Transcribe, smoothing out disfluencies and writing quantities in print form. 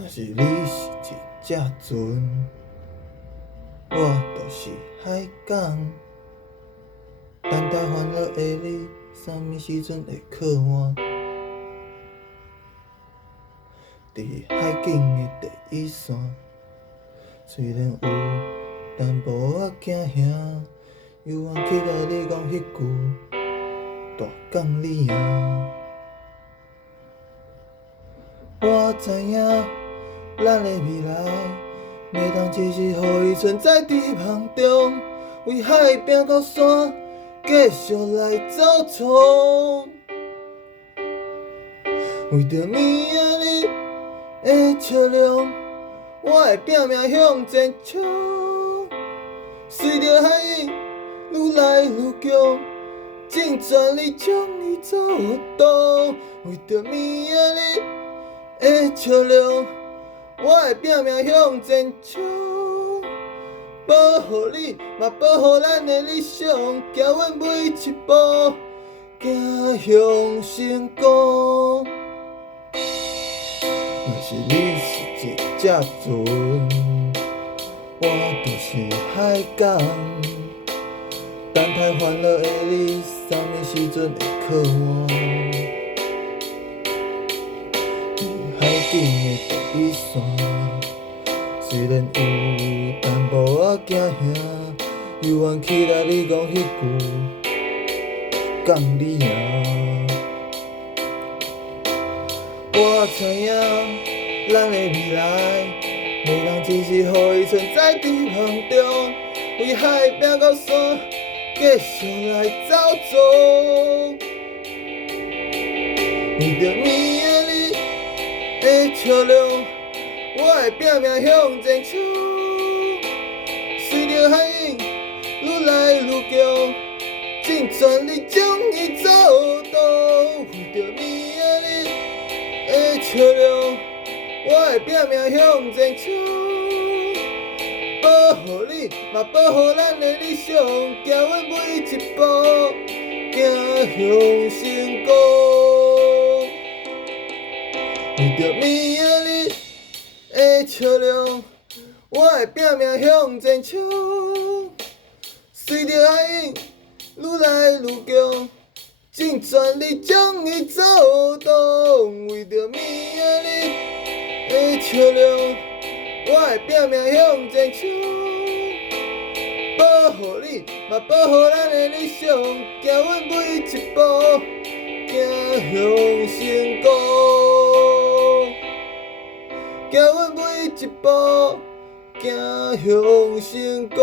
若是你是一只船，我就是海港。等待烦恼的你，啥物时阵会靠岸？伫海景的第一线，虽然有淡薄仔惊吓，犹原期待你讲迄句大港你赢。我知影咱的未来，袂当只是予伊存在伫梦中，为海拼到山，继续来走闯。为着明仔日的笑容，我会拼命向前冲。随着海涌愈来愈强，尽全力将伊走动。为着明仔日的笑容，我会拼命向前冲，保护你，嘛保护咱的理想，行阮每一步，行向成功。若是你是一只船，我就是海港。等待烦恼的你，啥物时阵会靠岸？海景的第一线，虽然有淡薄仔惊吓，犹原期待你讲迄句讲你赢。我知影咱的未来，袂当只是予伊存在伫梦中，为海拼到山，继续来走闯。为着明仔日的笑容，我会拼命向前冲。随着海涌愈来愈强，尽全力将伊走动。为着明仔日的笑容，我会拼命向前冲。保护你，嘛保护咱的理想，行阮每一步，行向成功。为着明仔日的笑容，我会拼命向前冲。随着海涌愈来愈强，尽全力将伊走动。为着明仔日的笑容，我会拼命向前冲。保护你，嘛保护咱的理想，行阮每一步，行向成功。行阮每一步，行向成功。